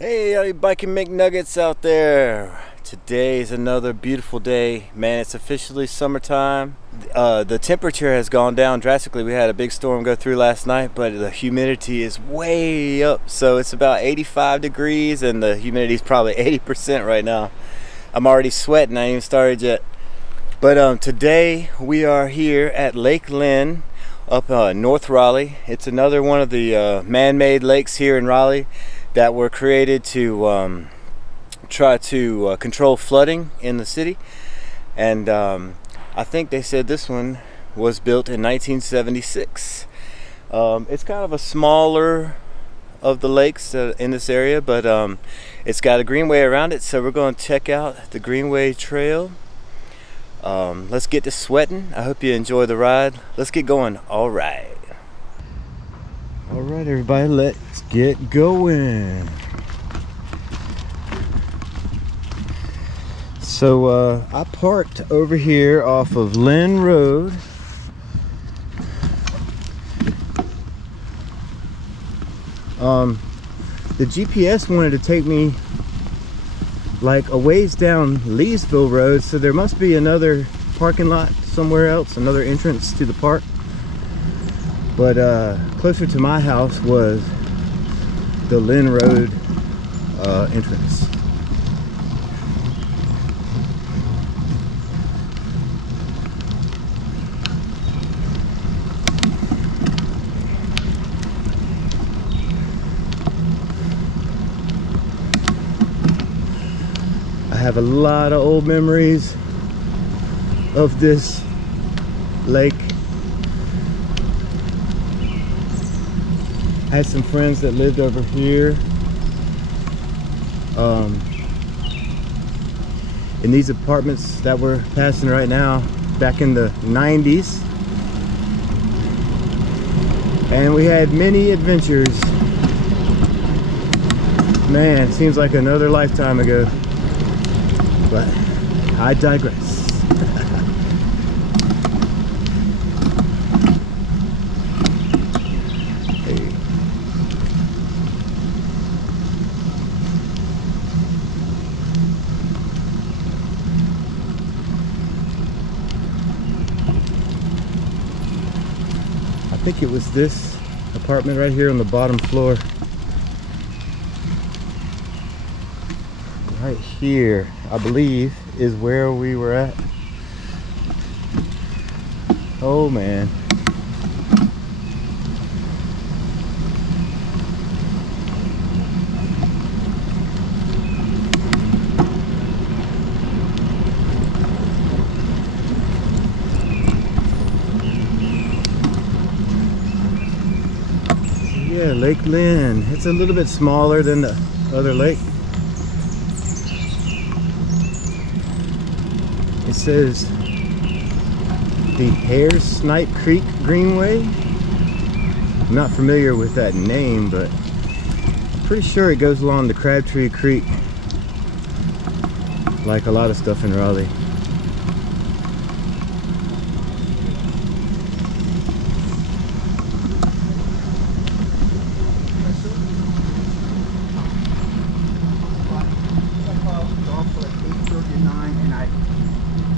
Hey, all you Bikin McNuggets out there. Today is another beautiful day. Man, it's officially summertime. The temperature has gone down drastically. We had a big storm go through last night, but the humidity is way up. So it's about 85 degrees and the humidity is probably 80% right now. I'm already sweating. I ain't even started yet. But today we are here at Lake Lynn up North Raleigh. It's another one of the man-made lakes here in Raleigh that were created to try to control flooding in the city. And I think they said this one was built in 1976. It's kind of a smaller of the lakes in this area, but it's got a greenway around it, so we're going to check out the greenway trail. Let's get to sweating. I hope you enjoy the ride. Let's get going. All right, everybody, let's get going. So I parked over here off of Lynn Road. The GPS wanted to take me like a ways down Leesville Road, so there must be another parking lot somewhere else, another entrance to the park. But closer to my house was the Lynn Road entrance. I have a lot of old memories of this lake. I had some friends that lived over here in these apartments that we're passing right now back in the 90s, and we had many adventures. Man, it seems like another lifetime ago, but I digress. I think it was this apartment right here on the bottom floor. Right here, I believe, is where we were at. Oh man. Yeah, Lake Lynn. It's a little bit smaller than the other lake. It says the Hare Snipe Creek Greenway. I'm not familiar with that name, but I'm pretty sure it goes along the Crabtree Creek, like a lot of stuff in Raleigh.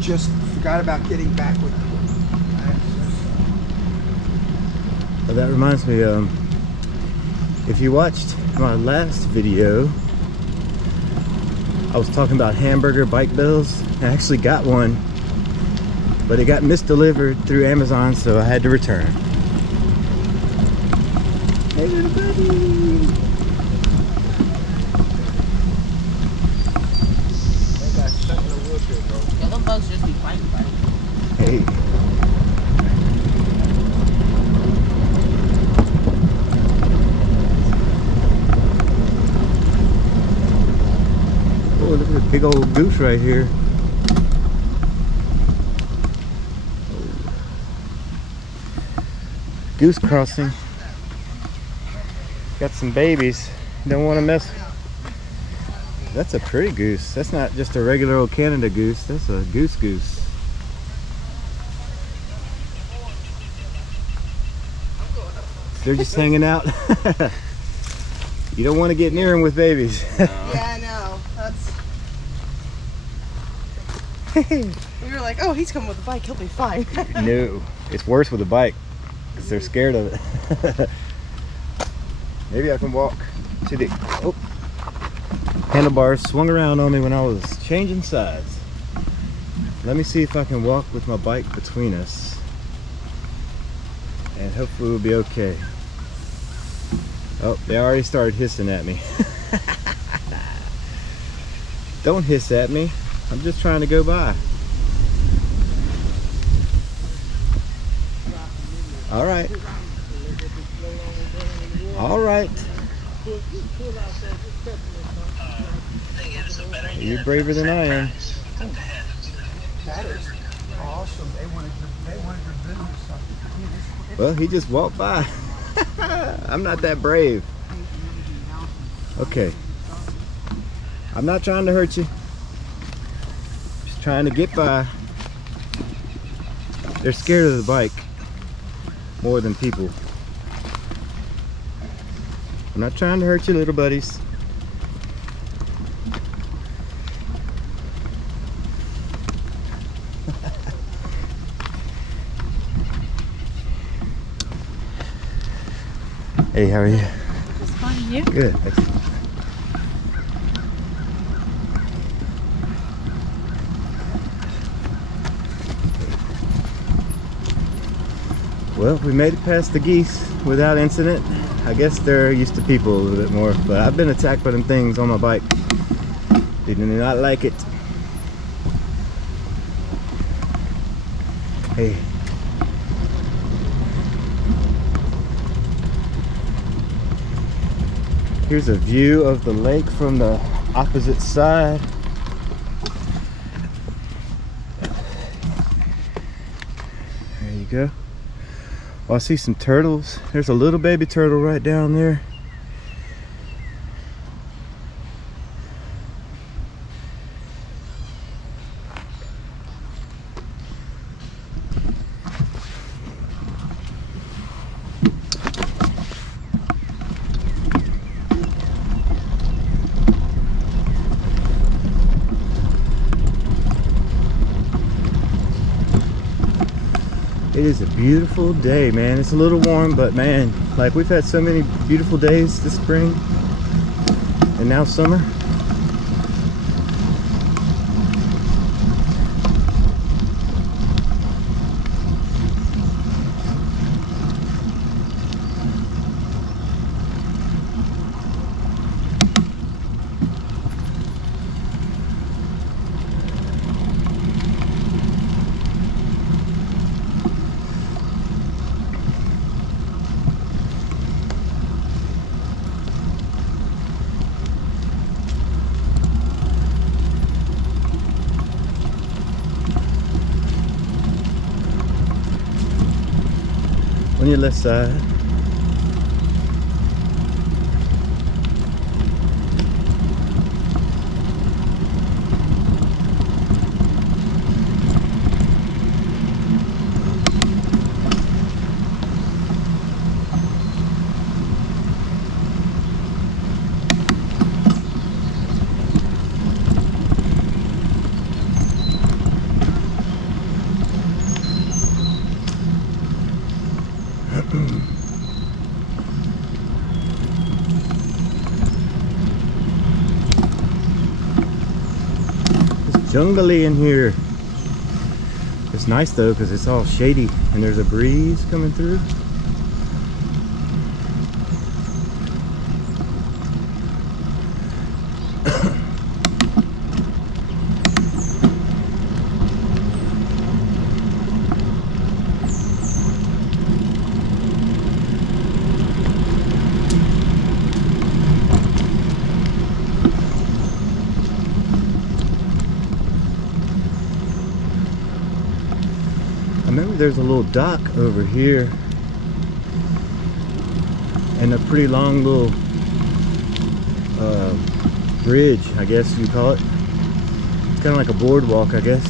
Just forgot about getting back with you. Well, that reminds me, if you watched my last video, I was talking about hamburger bike bells. I actually got one, but it got misdelivered through Amazon, so I had to return. Hey, little buddy! Just be fighting, Hey. Oh, look at the big old goose right here. Goose crossing. Got some babies. Don't want to mess. That's a pretty goose. That's not just a regular old Canada goose. That's a goose. They're just hanging out. You don't want to get near him with babies. Yeah, I know. That's. We were like, oh, he's coming with a bike. He'll be fine. No, it's worse with a bike because they're scared of it. Maybe I can walk to the handlebars swung around on me when I was changing sides. Let me see if I can walk with my bike between us, and hopefully we'll be okay. Oh, they already started hissing at me. Don't hiss at me. I'm just trying to go by. All right. All right. You're braver than I am. That is awesome. They wanted your business. Well, he just walked by. I'm not that brave. Okay. I'm not trying to hurt you. Just trying to get by. They're scared of the bike more than people. I'm not trying to hurt you, little buddies. Hey, how are you? Just fine, you? Good, excellent. Well, we made it past the geese without incident. I guess they're used to people a little bit more, but I've been attacked by them things on my bike. They do not like it. Hey. Here's a view of the lake from the opposite side. There you go. Oh, I see some turtles. There's a little baby turtle right down there. It is a beautiful day, man. It's a little warm, but man, like we've had so many beautiful days this spring and now summer. On your left side. It's jungly in here. It's nice though because it's all shady and there's a breeze coming through. I remember there's a little dock over here and a pretty long little bridge, I guess you call it. It's kind of like a boardwalk, I guess.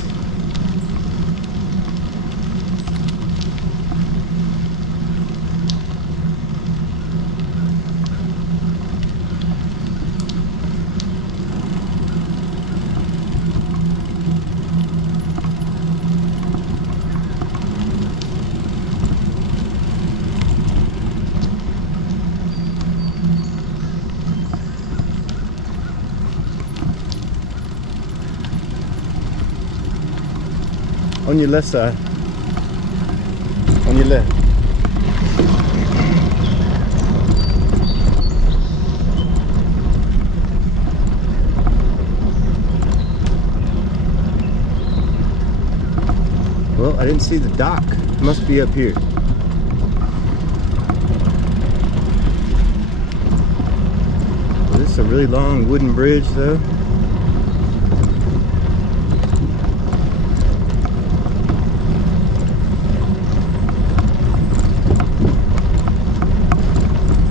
On your left side. On your left. Well, I didn't see the dock. It must be up here. Well, this is a really long wooden bridge though.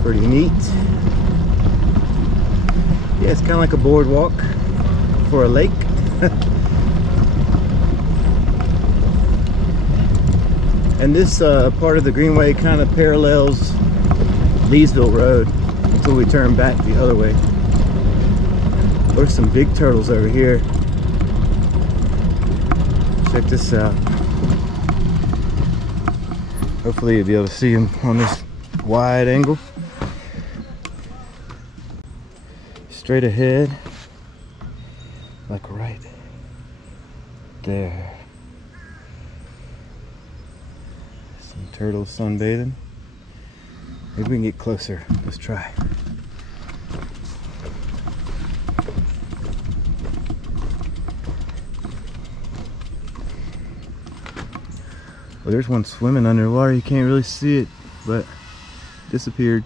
Pretty neat. Yeah, it's kind of like a boardwalk for a lake. And this part of the greenway kind of parallels Leesville Road until we turn back the other way. There's some big turtles over here. Check this out. Hopefully you'll be able to see them on this wide angle. Straight ahead, like right there. Some turtles sunbathing. Maybe we can get closer. Let's try. Well, there's one swimming underwater. You can't really see it, but disappeared.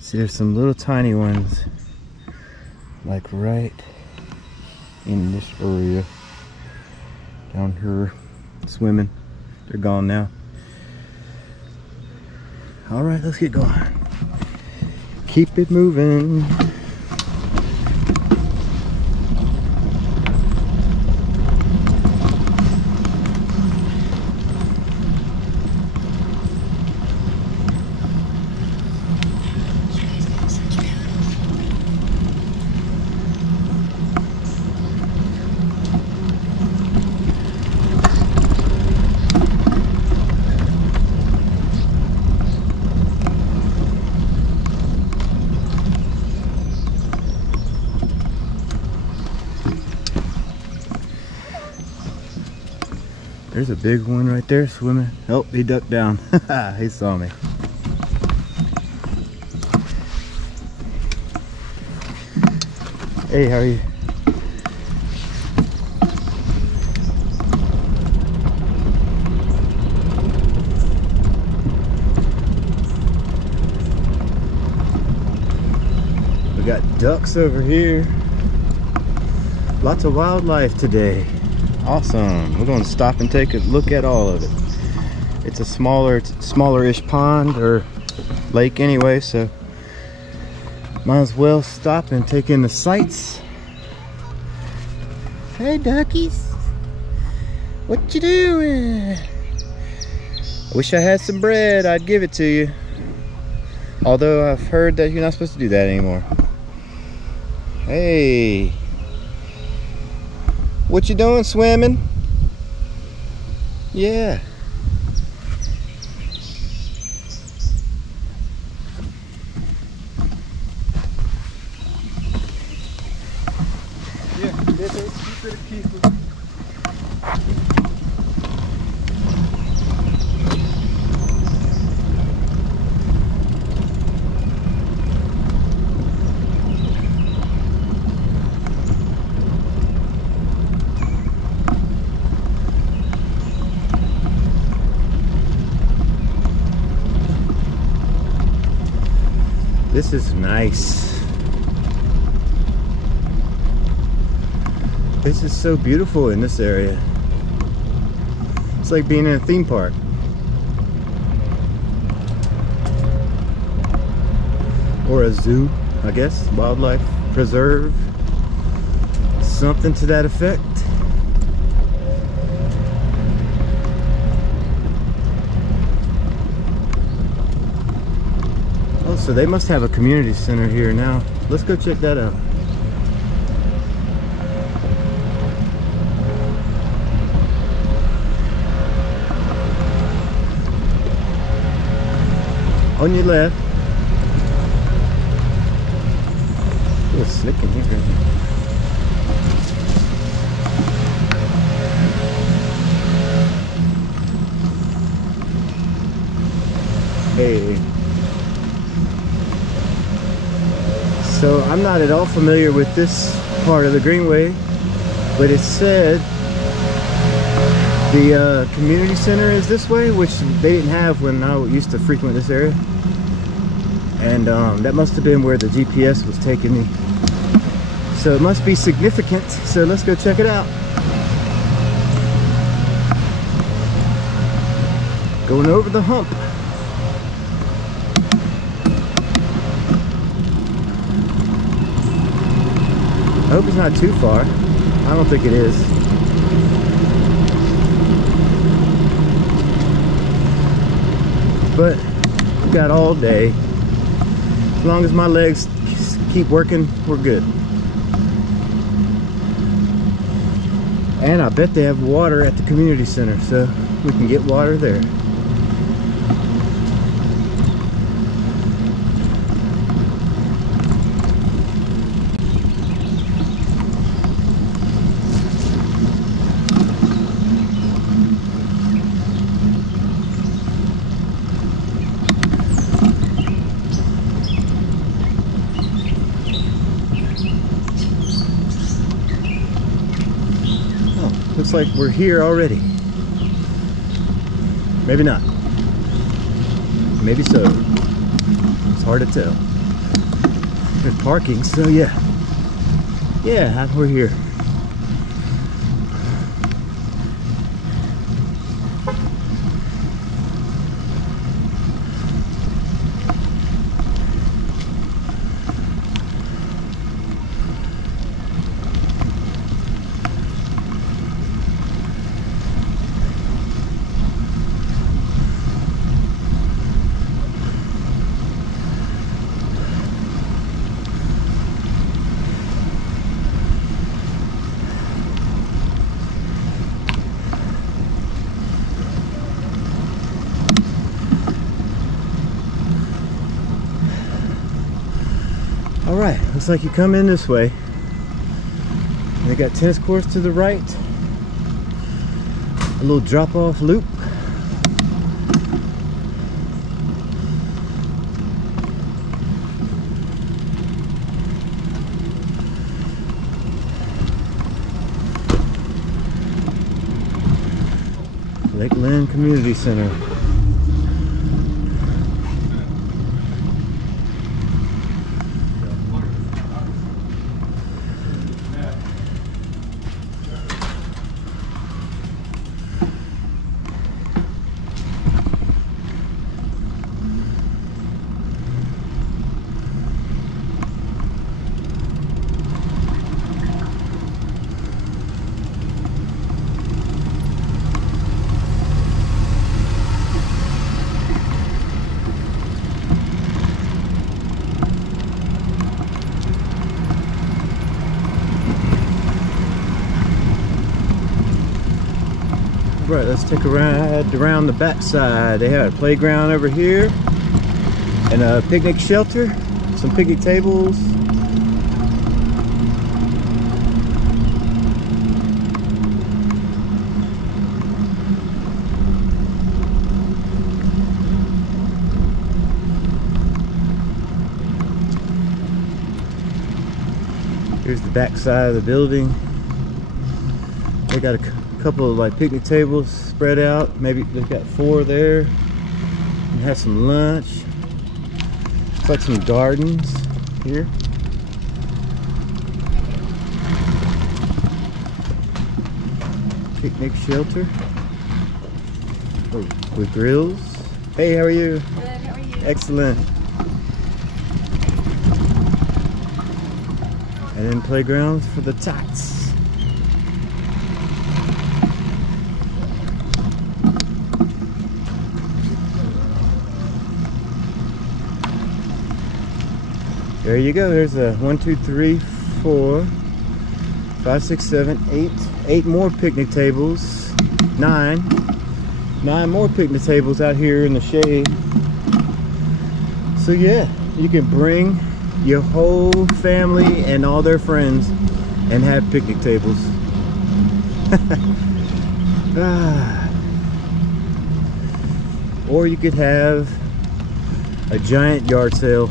See, there's some little tiny ones, like right in this area down here swimming. They're gone now. All right, let's get going. Keep it moving. There's a big one right there swimming. Oh, he ducked down. He saw me. Hey, how are you? We got ducks over here. Lots of wildlife today. Awesome. We're going to stop and take a look at all of it. It's a smaller-ish pond or lake anyway, so might as well stop and take in the sights. Hey duckies, what you doing? I wish I had some bread. I'd give it to you. Although I've heard that you're not supposed to do that anymore. Hey. What you doing, swimming? Yeah. Yeah, keep it. This is nice. This is so beautiful in this area. It's like being in a theme park. Or a zoo, I guess. Wildlife preserve. Something to that effect. Oh, so they must have a community center here now. Let's go check that out. On your left. A little slick in here. Hey. So I'm not at all familiar with this part of the Greenway, but it said the community center is this way, which they didn't have when I used to frequent this area. And that must have been where the GPS was taking me. So it must be significant. So let's go check it out. Going over the hump. I hope it's not too far. I don't think it is. But we've got all day. As long as my legs keep working, we're good. And I bet they have water at the community center, so we can get water there. Looks like we're here already. Maybe not. Maybe so. It's hard to tell. There's parking, so yeah. Yeah, we're here. Alright, looks like you come in this way. They got tennis courts to the right. A little drop-off loop. Lynn Community Center. Right, let's take a ride around the back side. They have a playground over here and a picnic shelter, some picnic tables. Here's the back side of the building. They got a couple of like picnic tables spread out. Maybe they've got 4 there. And have some lunch. It's like some gardens here. Picnic shelter. Oh, with grills. Hey, how are you? Good, how are you? Excellent. And then playgrounds for the tots. There you go. There's a 1, 2, 3, 4, 5, 6, 7, 8. 8 more picnic tables. 9 more picnic tables out here in the shade. So yeah, you can bring your whole family and all their friends and have picnic tables. Or you could have a giant yard sale.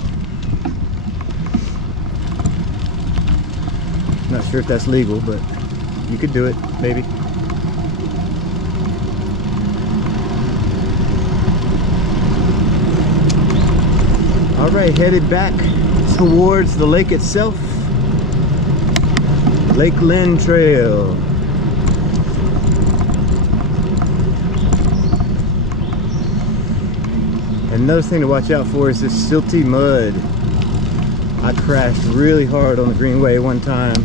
Not sure if that's legal, but you could do it, maybe. Alright, headed back towards the lake itself. Lake Lynn Trail. Another thing to watch out for is this silty mud. I crashed really hard on the Greenway one time.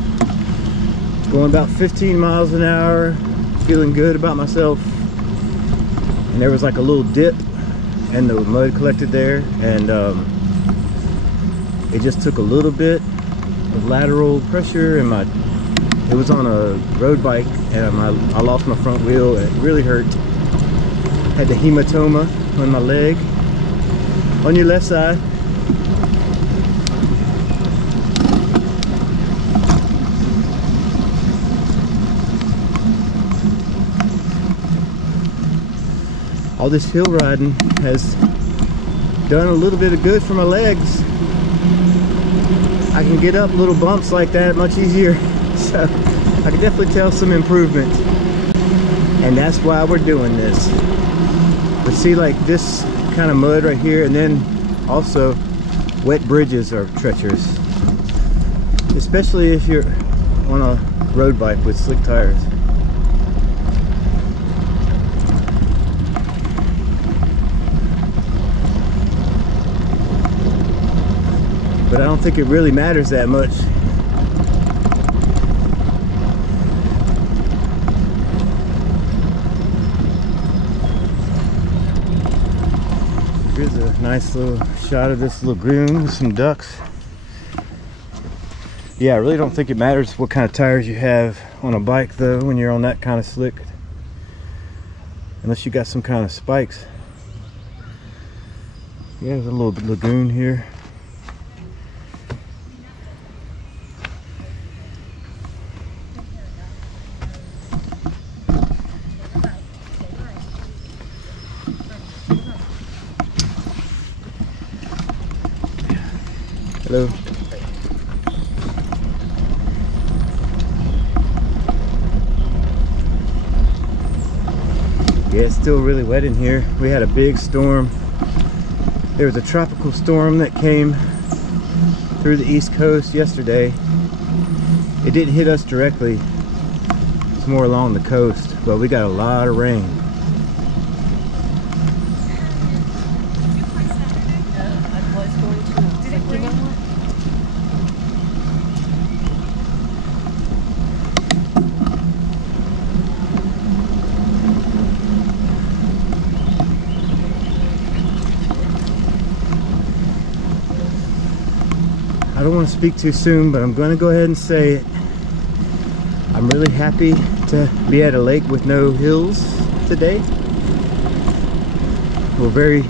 Going about 15 miles an hour, feeling good about myself. And there was like a little dip and the mud collected there, and it just took a little bit of lateral pressure, and it was on a road bike, and I lost my front wheel. It really hurt. Had the hematoma on my leg, on your left side. All this hill riding has done a little bit of good for my legs. I can get up little bumps like that much easier, so I can definitely tell some improvement, and that's why we're doing this. But see, like this kind of mud right here, and then also wet bridges are treacherous, especially if you're on a road bike with slick tires. But I don't think it really matters that much. Here's a nice little shot of this lagoon with some ducks. Yeah, I really don't think it matters what kind of tires you have on a bike though when you're on that kind of slick. Unless you got some kind of spikes. Yeah, there's a little lagoon here. Hello. Yeah, it's still really wet in here. We had a big storm. There was a tropical storm that came through the East Coast yesterday. It didn't hit us directly. It's more along the coast, but we got a lot of rain. I don't want to speak too soon, but I'm going to go ahead and say it. I'm really happy to be at a lake with no hills today. We're very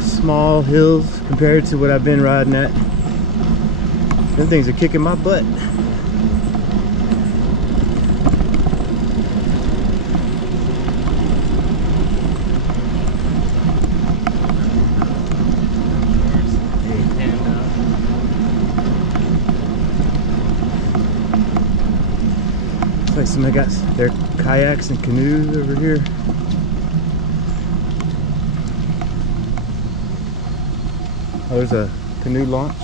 small hills compared to what I've been riding at. Them things are kicking my butt. Like somebody got their kayaks and canoes over here. Oh, there's a canoe launch.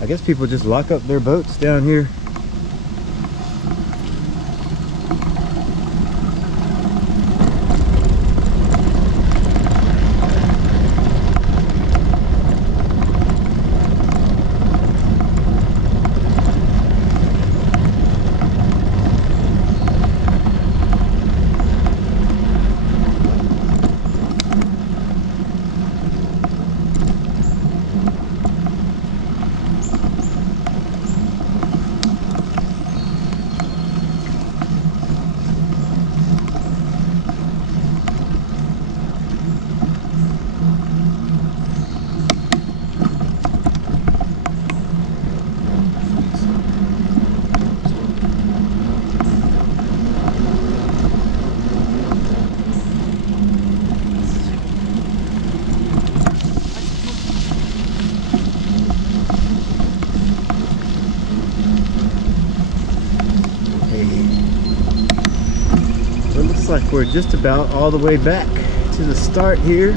I guess people just lock up their boats down here. we're just about all the way back to the start here.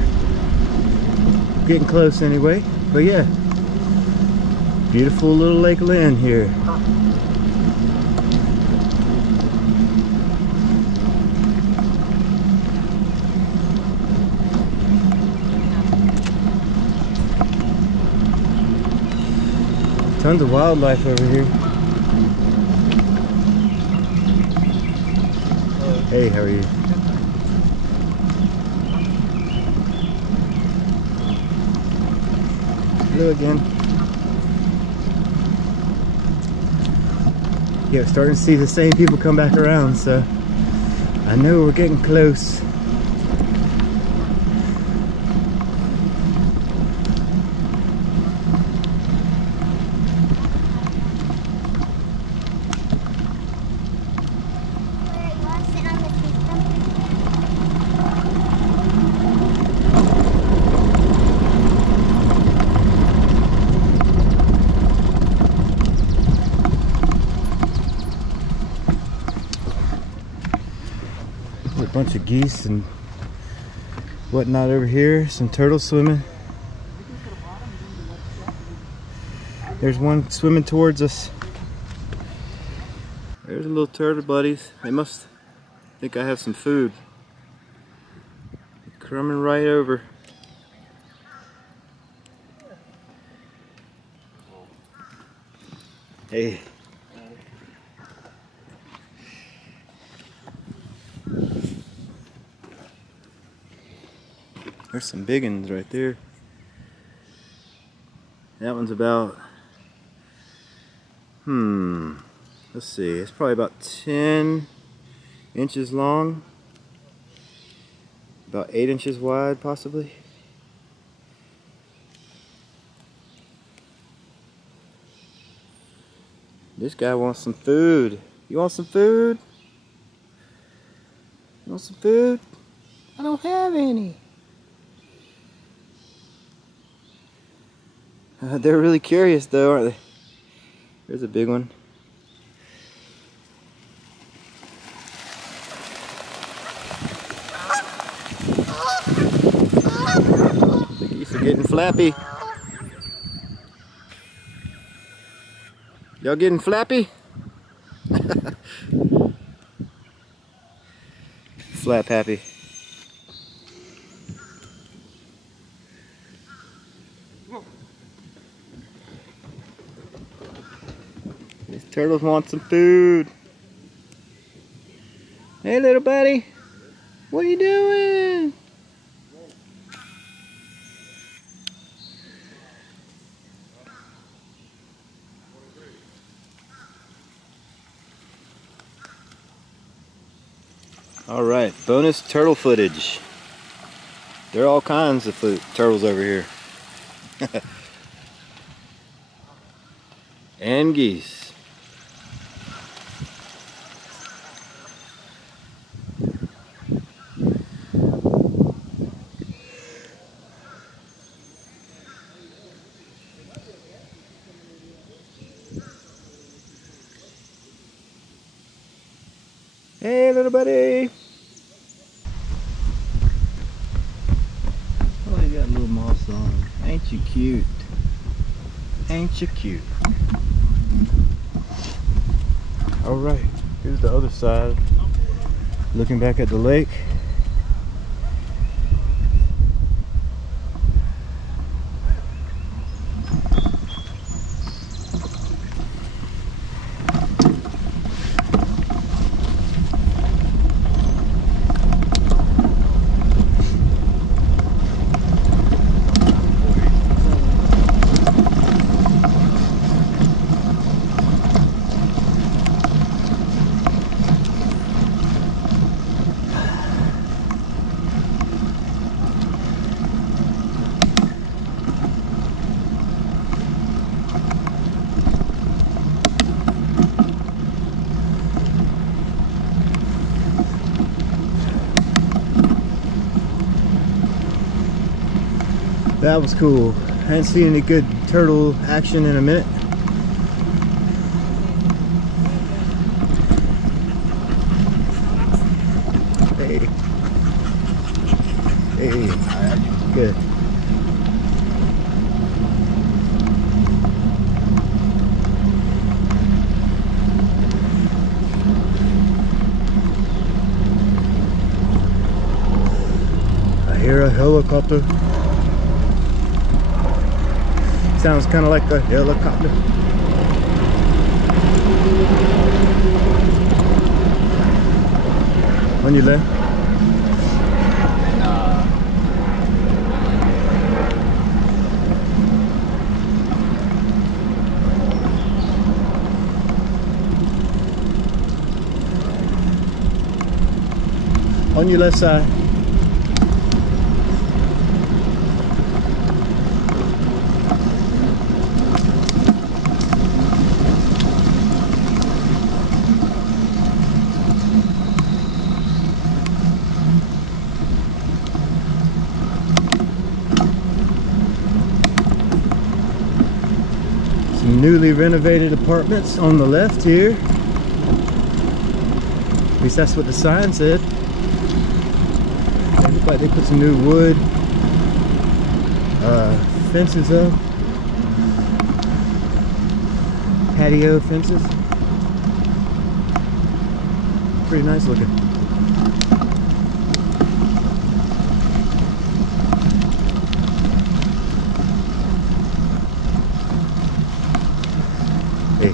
Getting close anyway. But yeah, beautiful little Lake Lynn here. Tons of wildlife over here. Hey, how are you? Hello again. Yeah, starting to see the same people come back around, so I know we're getting close. A bunch of geese and whatnot over here. Some turtles swimming. There's one swimming towards us. There's a little turtle buddies. They must think I have some food. They're coming right over. Hey. There's some big ones right there. That one's about, let's see, it's probably about 10 inches long, about 8 inches wide possibly. This guy wants some food. You want some food? You want some food? I don't have any. They're really curious though, aren't they? There's a big one. The geese are getting flappy. Y'all getting flappy? Flap happy. These turtles want some food. Hey little buddy, what are you doing? All right, bonus turtle footage. There are all kinds of turtles over here. And geese. Hey little buddy. Oh, you got a little moss on him. Ain't you cute? Ain't you cute? All right, here's the other side. Looking back at the lake. That was cool. I hadn't seen any good turtle action in a minute. Hey. Good. I hear a helicopter. Sounds kind of like a helicopter. On your left. On your left side. Some newly renovated apartments on the left here. At least that's what the sign said. They look like they put some new wood fences up. Patio fences. Pretty nice looking. Hey.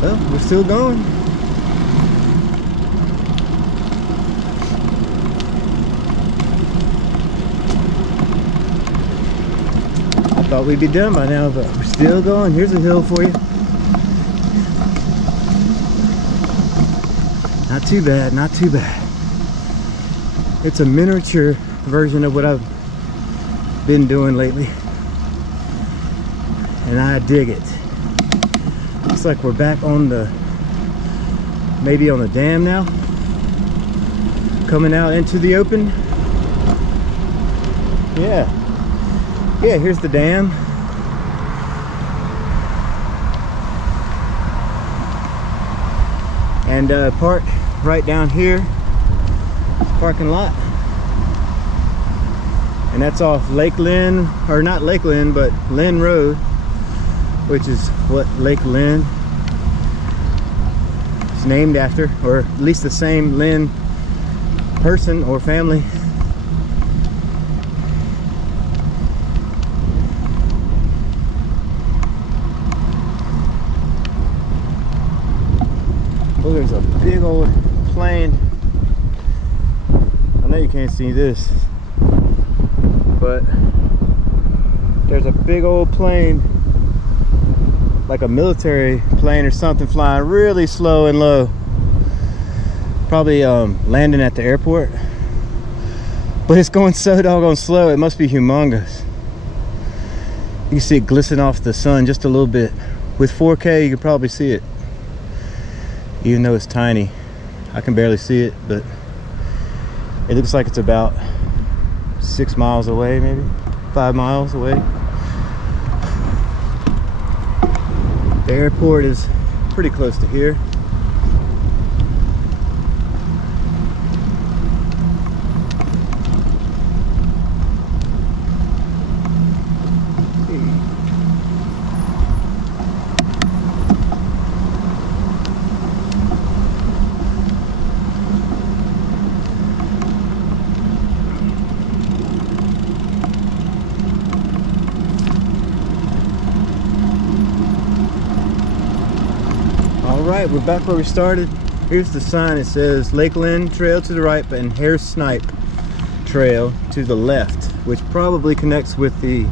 Well, we're still going. I thought we'd be done by now, but we're still going. Here's a hill for you. Not too bad, not too bad. It's a miniature version of what I've been doing lately, and I dig it. Looks like we're back on the, maybe on the dam now, coming out into the open. Yeah, here's the dam. And park right down here, parking lot. And that's off Lake Lynn, or not Lake Lynn, but Lynn Road, which is what Lake Lynn is named after, or at least the same Lynn person or family. Oh, there's a big old plane. I know you can't see this, but there's a big old plane, like a military plane or something, flying really slow and low. Probably landing at the airport, but it's going so doggone slow. It must be humongous. You can see it glisten off the sun just a little bit. With 4K you can probably see it, even though it's tiny. I can barely see it, but it looks like it's about 6 miles away, maybe 5 miles away. The airport is pretty close to here. Alright, we're back where we started. Here's the sign. It says Lake Lynn Trail to the right and Hare Snipe Trail to the left, which probably connects with the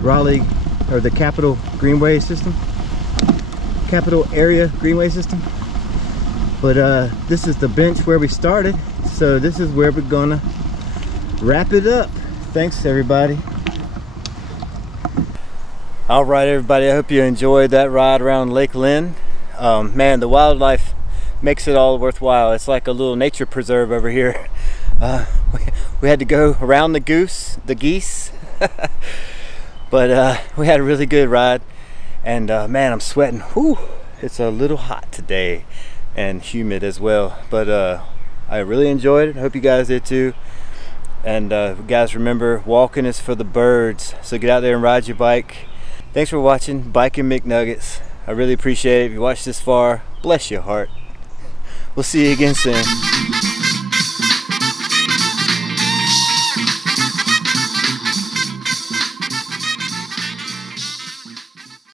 Raleigh, or the Capital Greenway system, Capital Area Greenway system. But this is the bench where we started, so this is where we're gonna wrap it up. Thanks everybody. Alright everybody, I hope you enjoyed that ride around Lake Lynn. Man, the wildlife makes it all worthwhile. It's like a little nature preserve over here. We had to go around the geese, but we had a really good ride. And man, I'm sweating. Whew, it's a little hot today. and humid as well. But I really enjoyed it. I hope you guys did too. And guys, remember, walking is for the birds. So get out there and ride your bike. Thanks for watching Bikin McNuggets. I really appreciate it. If you watched this far, bless your heart. We'll see you again soon.